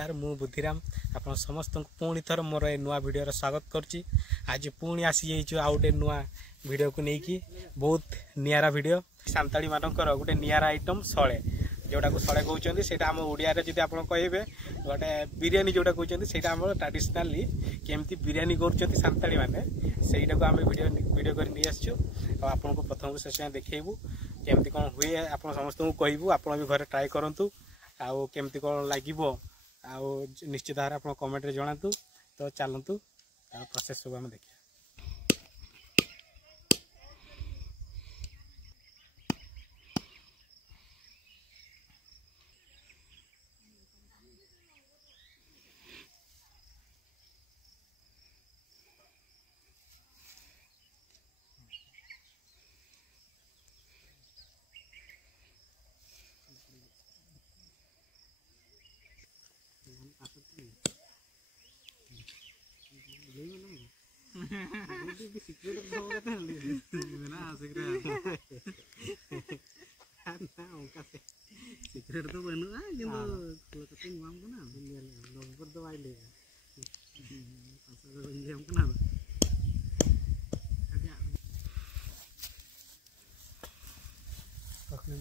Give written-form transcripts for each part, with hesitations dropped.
नमस्कार मु बुद्धिराम आप समस्त पुणी थर मोर ए नुआ वीडियो स्वागत करुच्ची। आज पुणी आसी जाइए आउ गोटे नुआ वीडियो को लेकिन बहुत नियारा वीडियो सांताली मानकर गोटे नियारा आइटम सले जोटा को सले कहते हैं आम ओडिया रे जब आप कहे गोटे बिरियानी जोटा कहते हैं आम ट्रेडिशनाली केमती बिरियानी कर सांताली मैंने सहीटा को आम वीडियो कर नहीं आसचु आपको प्रथम शेष देखू केमती कौन हुए आप समस्त को कहूँ आप भी घर ट्राए करूँ आउ केमती कौन लगे आउ निश्चित भाव आप कमेंट रे जनातु। तो चलतु प्रोसेस सब आम देखिए। सिक्रेट तो बनुआ किंतु कते नुआम कना बिल नंबर तो आइले पासा बिल कना आजा अखने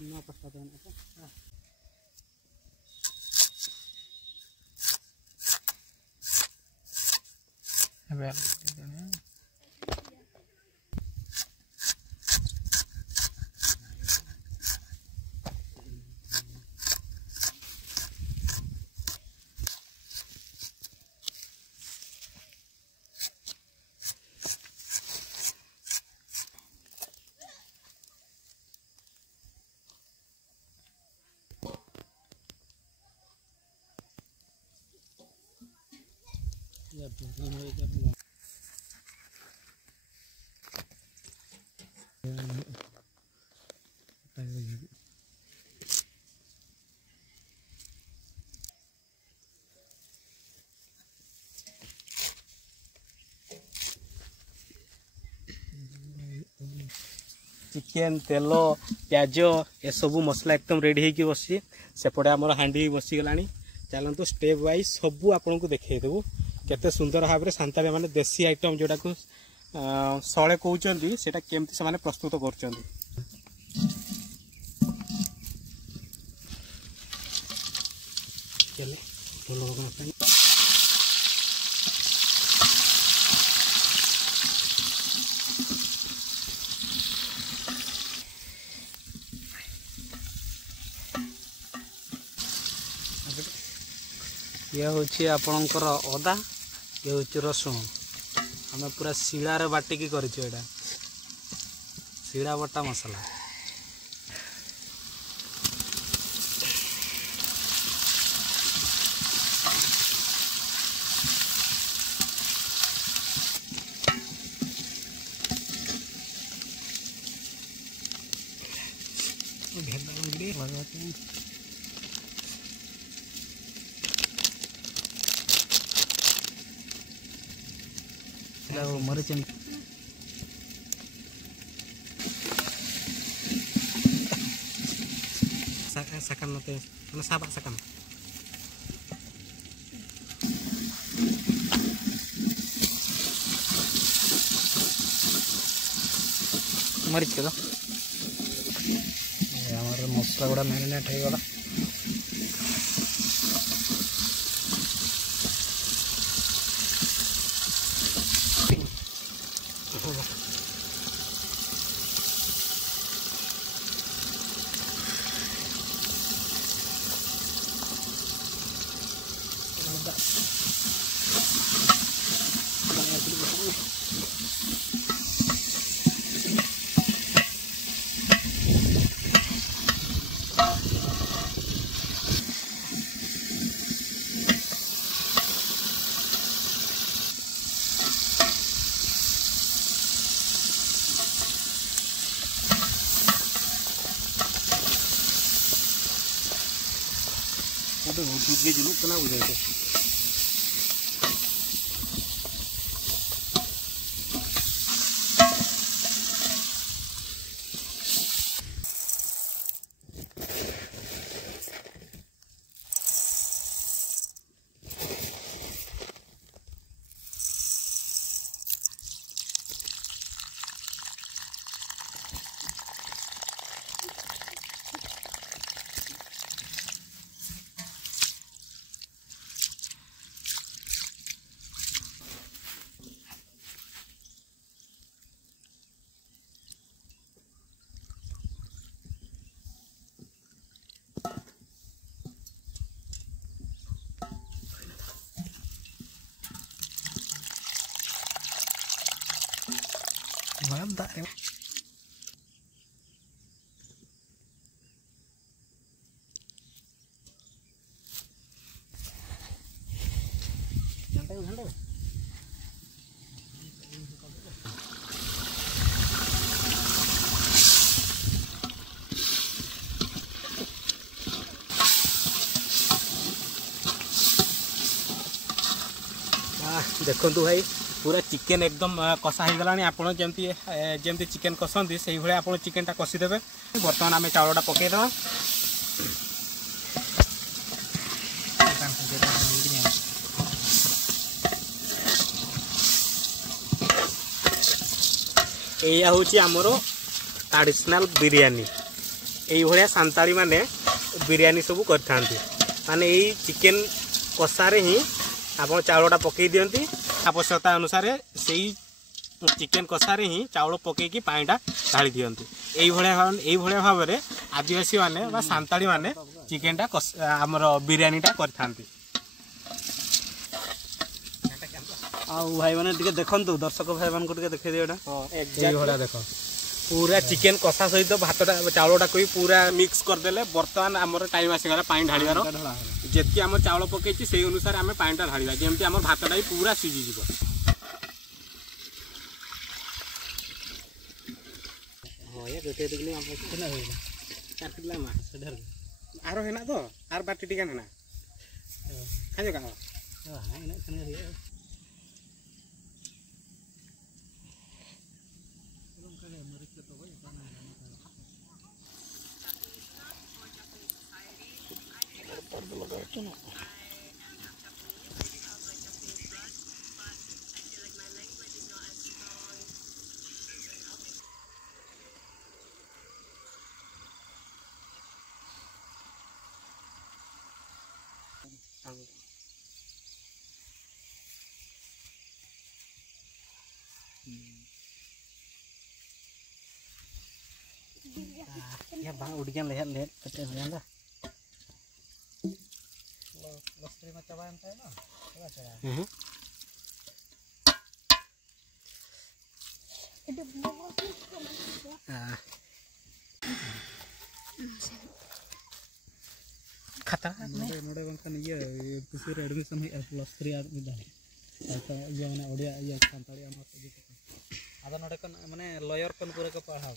नो पासा तो ना चिकेन तेल प्याज ए सब मसला एकदम रेडी होगी बसी सेपटे आम हांडी बसीगला। चलतु स्टेप वाइज सब आपन को देखदेबू केते सुंदर भाव में सांताली माने देसी आइटम जोटा को सले कहते से केमती से प्रस्तुत कर ये हूँ आपणकर अदा ये हूँ रसुण आम पूरा शिलार बाटिकी कर शिला बटा मसला मरीच sakan nanti mana sabak sakan मरीच के हमारे मसला गुड़ा मैरिनेट हो गला। Dia dulu kena udah itu. देखु भाई पूरा चिकेन एकदम कषा हो गला। आपड़ जमी चिकेन कषाती से भाई आप चिकेन टा कषिदेवे। बर्तमान आम चाउलटा पकईदे या हूँ आमर ट्रेडिशनल बिरयानी। ये सांताली माने बिरयानी सब करते माने यही चिकेन कषारे ही आप चाउलटा पकई दियंती। आवश्यकता अनुसार से चिकेन कषारे ही चाउल पकईकी पानीटा ढाली दियंती। यही भाव में आदिवासी माने बा सांताली माने चिकेनटा आमर बिरयानीटा करथांती। भाई मैंने देखु दर्शक भाई मान को देखा दिए देख पूरा चिकेन कषा सहित भातटा चाउलटा को पूरा मिक्स करदेले। बर्तमान आमर टाइम आसीगला पानी ढालिबार। जी आम चाउल पकई से अनुसार आम पानीटा ढालिबा जमी आम भातटा भी पूरा सीझीज। आरो हेना तो आर बाटी टिकान हेना खाजो का ya bang udian lihat kecil ya dah los terima cobaan saya no coba saya kata node bangkan iya kusir admission plus 3 midah atau iya mana udah iya santali amat gitu ada node kan mana lawyer kan pura ke paham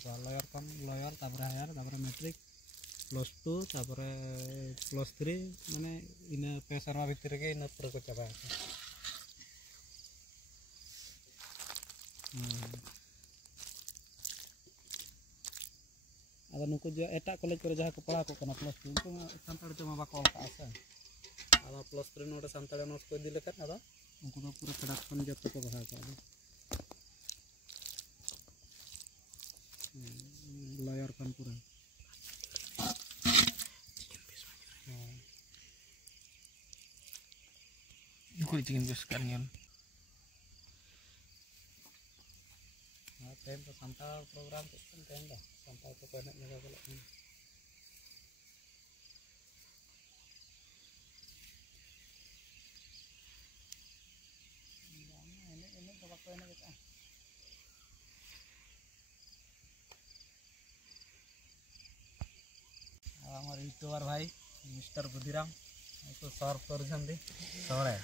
lawyer tabra hayar tabra metric plus 2 tabra plus 3 mana ina pesara bhitir ke ina pura ko chaba ada nuku jo etak college kore jaha ko pala ko kana plus 2 untu santal cuma bakol ka asa ada plus 3 node santal nos ko dile kan ada unku to pura kedak kon jotto ko bahasa ada layar kan pura Ikut chicken bis kalian. Nah, tempo santal program itu kan tenda santal ke banyak juga kalau ini. Ini coba kau ini kita. हमारे YouTuber भाई mister Buddhiram तो सर्व कर सौड़े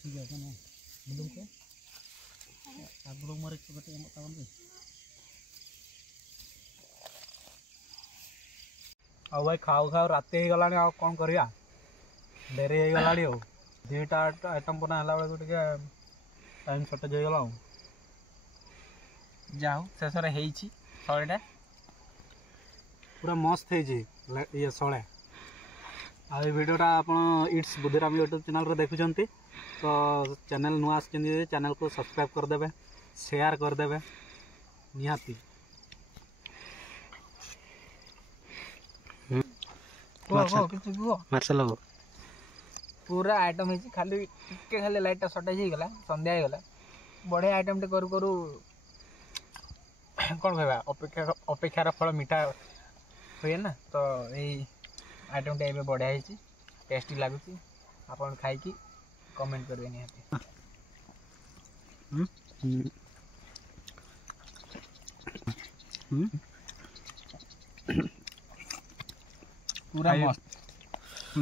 ठीक है ना बुलूं को बुलूं मरीच को कटे एमत तावन अब भाई खाओ खाओ रात ही गलानी आ कौन करिया डेरी ही गलानी हो दुईटा आइटम बनाला बेले टिके टाइम शॉर्टेज हो गला जाओ शेष शौटा पूरा मस्त है ये शौड़ा आ वीडियोटा आप इट्स बुद्धिराम यूट्यूब चैनल रे देखुं तो चैनल नुआ चैनल को सब्सक्राइब करदे शेयर करदे निहाती मार्शल पूरा आइटम खाली खाली लाइट सर्टेज हो गला संध्या हो गला बढ़िया आइटम टे करू करू कौन कहवा अपेक्षार फल मीठा हुए ना तो यही आइटम टे बढ़िया टेस्टी लगुच आप खाई कमेंट कर देनी है। पूरा मस्त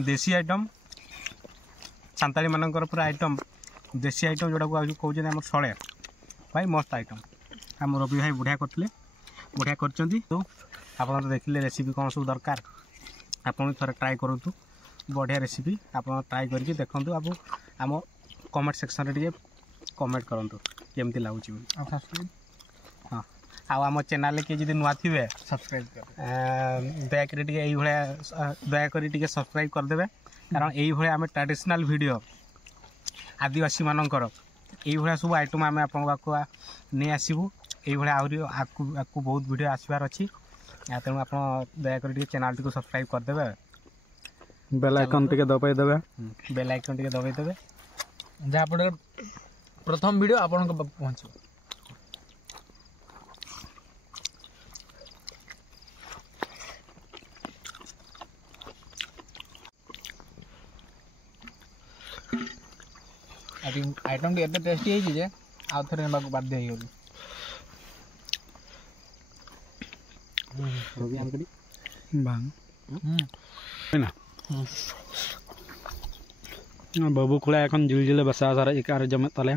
देसी आइटम सांताली मानकर पूरा आइटम देसी आइटम जोड़ा कहते आम सड़े भाई मस्त आइटम आम रवि भाई बढ़िया करते बढ़िया कर तो आप तो देखिले रेसिपी कौन सब दरकार आपन थोड़ा ट्राए करूँ बढ़िया रेसिपी आप ट्राए करके देखूँ आप आम कमेंट सेक्शन रे कमेंट करूँ केमती लगुच हाँ आम चैनल के जी नुआ थे सब्सक्राइब कर दयाकोरी दयाकोरी सब्सक्राइब करदे कारण ये आम ट्रेडिशनल वीडियो आदिवासी मानकर ये सब आइटम आम आप नहीं आसबू ये आहरी आपको बहुत वीडियो आसबार अच्छी तेणु आप दयाकोरी चैनल टी सब्सक्राइब करदे बेल आइकन टिके दबाई देबे बेल आइकन टिके दबाई देबे जहाँ पर प्रथम वीडियो आपन को पहुँचो। आइटम टी एते टेस्टी है जे आउ थरे नेबा को बाध्य हो गली रवि आम करी बांग ना बाबू खुला एखन जिल जिले बसा सारा एक जमे तले